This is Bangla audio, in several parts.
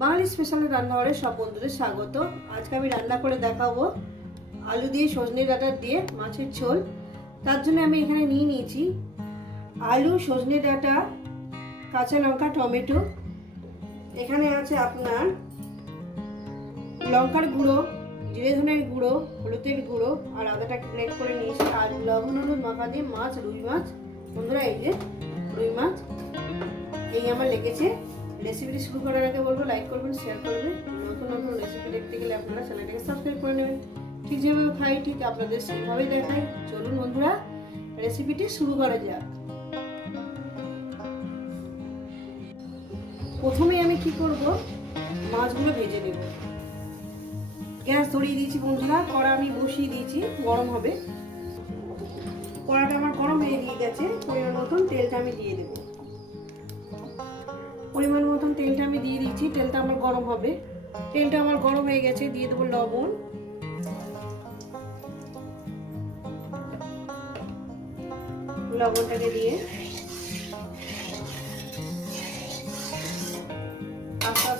বাঙালি স্পেশাল রান্নাঘরে সব বন্ধুদের স্বাগত। আজকে আমি রান্না করে দেখাবো আলু দিয়ে সজনে ডাঁটা দিয়ে মাছের ঝোল। তার জন্য আমি এখানে নিয়ে নিয়েছি আলু, সজনে ডাঁটা, কাঁচা লঙ্কা, টমেটো। এখানে আছে আপনার লঙ্কার গুঁড়ো, জিরে ধনের গুঁড়ো, হলুদের গুঁড়ো, আর আদাটাকে গ্রেট করে নিয়েছি। আর লবণ, হলুদ মাখা দিয়ে মাছ, রুই মাছ। বন্ধুরা, এই যে রুই মাছ, এই আমার লেগেছে। রেসিপিটি শুরু করার আগে বলব লাইক করবেন শেয়ার করবেন। নতুন নতুন রেসিপি দেখতে গেলে আপনারা চ্যানেলটাকে সাবস্ক্রাইব করে নেবেন। ঠিক যেভাবে খাই, ঠিক আপনাদের সেইভাবেই দেখাই। চলুন বন্ধুরা রেসিপিটি শুরু করা যাক। প্রথমে আমি কি করব? মাছগুলো ভেজে নেব। গ্যাস ধরিয়ে দিয়েছি বন্ধুরা, কড়া আমি বসিয়ে দিয়েছি, গরম হবে। কড়াটা আমার গরম হয়ে দিয়ে গেছে, পরিমাণ মতন তেলটা আমি দিয়ে দেবো। পরিমাণ মতন তেলটা আমি দিয়ে দিচ্ছি তেলটা আমার গরম হবে। তেলটা আমার গরম হয়ে গেছে, দিয়ে দেবো লবণ। লবণটাকে দিয়ে আস্তে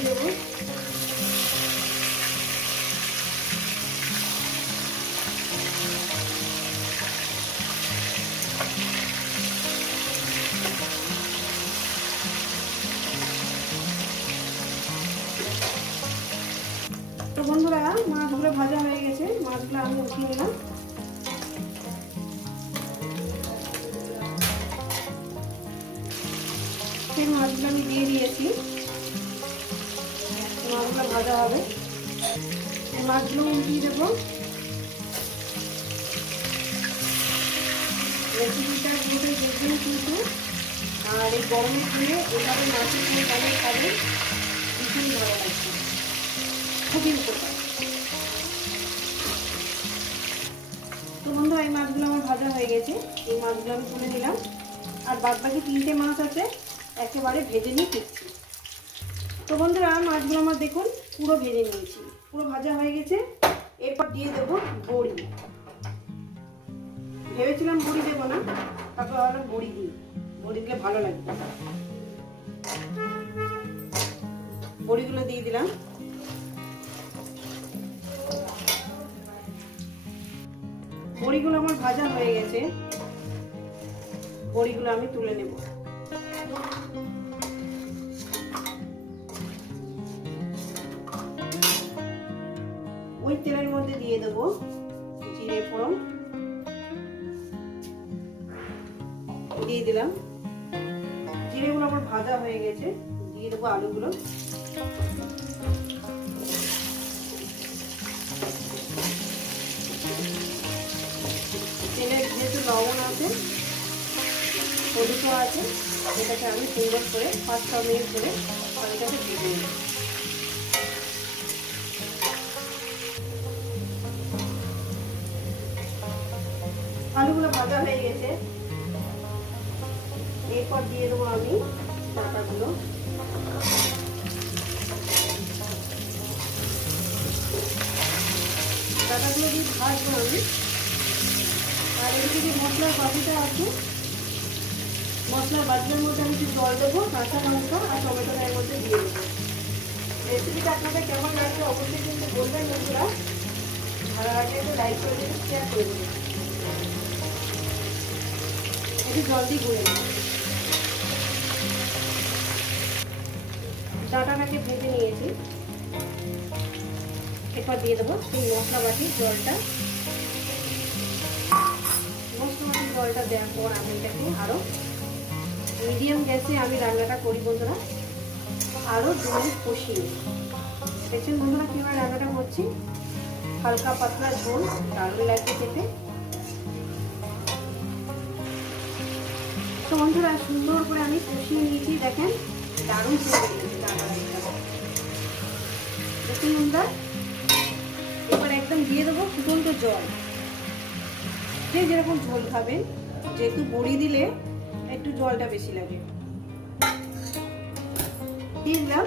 দিয়ে দেবো তো বন্ধুরা মাছগুলো ভাজা হয়ে গেছে। মাছগুলো আমি উঠিয়ে নিলাম। সেই মাছগুলো আমি দিয়ে দিয়েছি। মাছগুলো ভাজা হবে। এই মাছগুলো উল্টিয়ে দেবো। রেসিপিটা পুরোটাই দেখবেন কিন্তু, আর এই গরমের দিনে এভাবে মাছের দিয়ে বানিয়ে খাবে, ভীষণ ভালো লাগছে খুবই উপকার তো বন্ধু, এই মাছগুলো আমার ভাজা হয়ে গেছে। এই মাছগুলো আমি তুলে নিলাম। আর বাদ বাকি তিনটে মাছ আছে, একেবারে ভেজে নিয়ে ফিরছি। তো বন্ধুরা, মাছগুলো আমার দেখুন, পুরো ভেজে নিয়েছি। পুরো ভাজা হয়ে গেছে। এরপর দিয়ে দেবো বড়ি। ভেবেছিলাম বড়ি দেবো না, তারপর ভাবলাম বড়ি দিই। বড়ি দিলে ভালো লাগবে বড়িগুলো দিয়ে দিলাম। বড়িগুলো আমার ভাজা হয়ে গেছে। বড়িগুলো আমি তুলে নেব। তেলের মধ্যে দিয়ে দেব জিরে ফোড়ন। দিয়ে দিলাম। জিরেগুলো আমার ভাজা হয়ে গেছে, দিয়ে দেবো আলুগুলো। তেলে যেহেতু লবণ আছে, হলুদও আছে এটাকে আমি সুন্দর করে পাঁচ ছ মিনিট করে আলুটাকে ভেজে নেব। হয়ে গেছে। এরপর দিয়ে দেবো আমি ডাটাগুলো ডাটাগুলো দিয়ে ভাজবো আমি। আর যে মশলার বাটিটা আছে মশলার বাটির মধ্যে আমি একটু জল দেবো, কাঁচা লঙ্কা আর টমেটো এর মধ্যে দিয়ে দেবো। রেসিপিটা আপনাদের কেমন লাগবে অবশ্যই কিন্তু বলবেন বন্ধুরা। ভালো লাগলে লাইক করে দেবেন শেয়ার করে দেবেন। একটু জল দিয়ে গুলে নেব ডাটাটাকে ভেজে নিয়েছি। এরপর দিয়ে দেবো সেই মশলা বাটির জলটা। মশলা জলটা দেওয়ার পর আমি এটাকে আরও মিডিয়াম গ্যাসে আমি রান্নাটা করি বন্ধুরা। আরও দু মিনিট কষিয়ে দেখছেন বন্ধুরা কীভাবে রান্নাটা করছি? হালকা পাতলা ঝোল, দারুণ লাগবে খেতে। তো বন্ধুরা, সুন্দর করে আমি কষিয়ে নিয়েছি, দেখেন। দারুণ দেখুন বন্ধুরা, এবার একদম দিয়ে দেবো ফুটন্ত জল। যে যেরকম ঝোল খাবেন যেহেতু বড়ি দিলে একটু জলটা বেশি লাগে। দিয়ে দিলাম।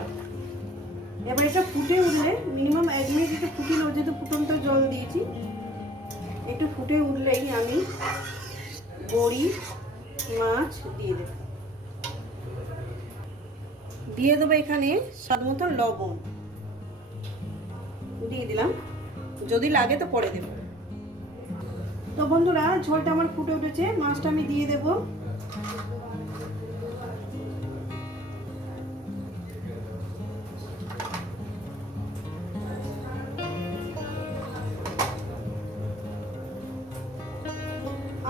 এবার এটা ফুটে উঠলে মিনিমাম এক মিনিট একটু ফুটিল যেহেতু ফুটন্ত জল দিয়েছি, একটু ফুটে উঠলেই আমি বড়ি মাছ দিয়ে দেব। দিয়ে দেবো এখানে স্বাদ মতো লবণ। দিয়ে দিলাম। যদি লাগে তো পরে দেবো। তো বন্ধুরা, ঝোলটা আমার ফুটে উঠেছে। মাছটা আমি দিয়ে দেবো।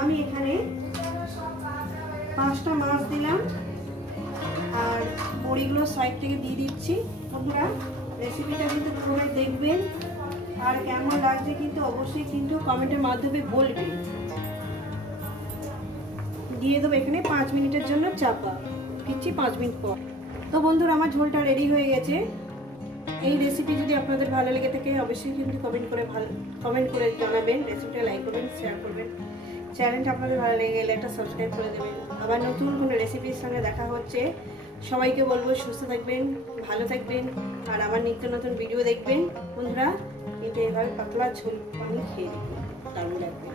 আমি এখানে পাঁচটা মাছ দিলাম। আর বড়িগুলো সাইড থেকে দিয়ে দিচ্ছি। বন্ধুরা রেসিপিটা কিন্তু পুরোটাই দেখবেন। আর কেমন লাগছে কিন্তু অবশ্যই কিন্তু কমেন্টের মাধ্যমে বলবেন। দিয়ে দেবো এখানে পাঁচ মিনিটের জন্য চাপা। ফিরছি পাঁচ মিনিট পর। তো বন্ধুরা, আমার ঝোলটা রেডি হয়ে গেছে। এই রেসিপি যদি আপনাদের ভালো লেগে থাকে, অবশ্যই কিন্তু কমেন্ট করে ভালো কমেন্ট করে জানাবেন। রেসিপিটা লাইক করবেন শেয়ার করবেন। চ্যানেলটা আপনাদের ভালো লেগে গেলে একটা সাবস্ক্রাইব করে দেবেন। আবার নতুন কোনো রেসিপির সঙ্গে দেখা হচ্ছে, সবাইকে বলব সুস্থ থাকবেন, ভালো থাকবেন, আর আমার নিত্য নতুন ভিডিও দেখবেন। বন্ধুরা কিন্তু এভাবে পাতলা ঝোল পানি খেয়ে দেখবেন দারুণ লাগবে।